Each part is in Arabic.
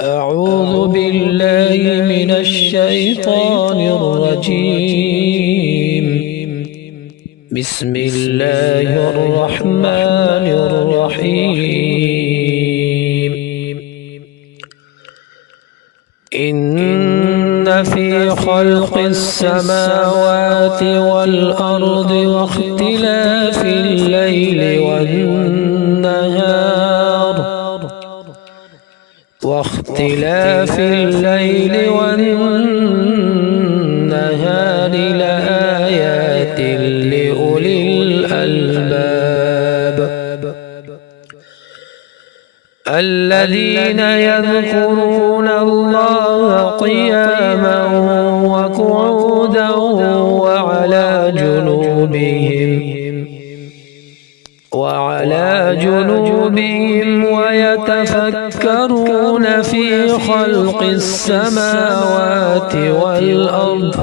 أعوذ بالله من الشيطان الرجيم. بسم الله الرحمن الرحيم. إن في خلق السماوات والأرض واختلاف الليل والنهار لآيات لأولي الألباب الذين يذكرون الله قياما وقعودا وعلى جنوبهم ويتفكرون في خلق السماوات والأرض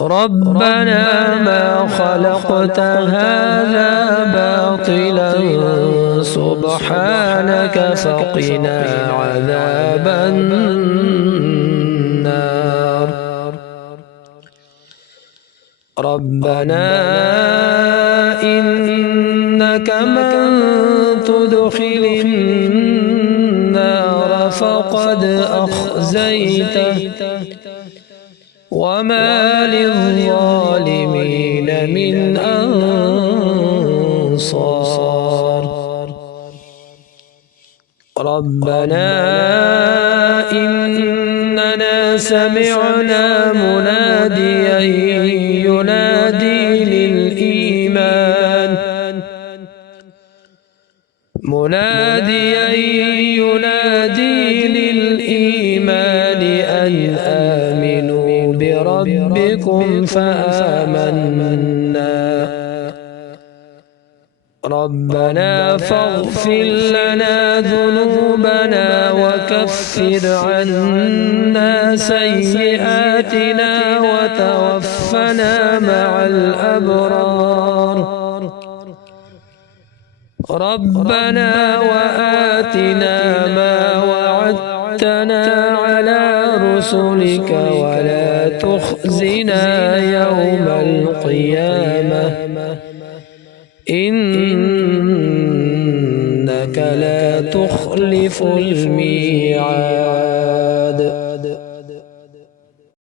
ربنا ما خلقت هذا باطلا سبحانك فقنا عذاب النار. ربنا إنك من تدخل النار فقد أخزيته وما للظالمين من أنصار. ربنا إننا سمعنا مناديا ينادي للإيمان أن آمنوا بربكم فآمنا. ربنا فاغفر لنا ذنوبنا وكفر عنا سيئاتنا وتوفنا مع الأبرار. ربنا وآتنا ما وعدتنا على رسلك ولا تخزنا يوم القيامة إنك لا تخلف الميعاد.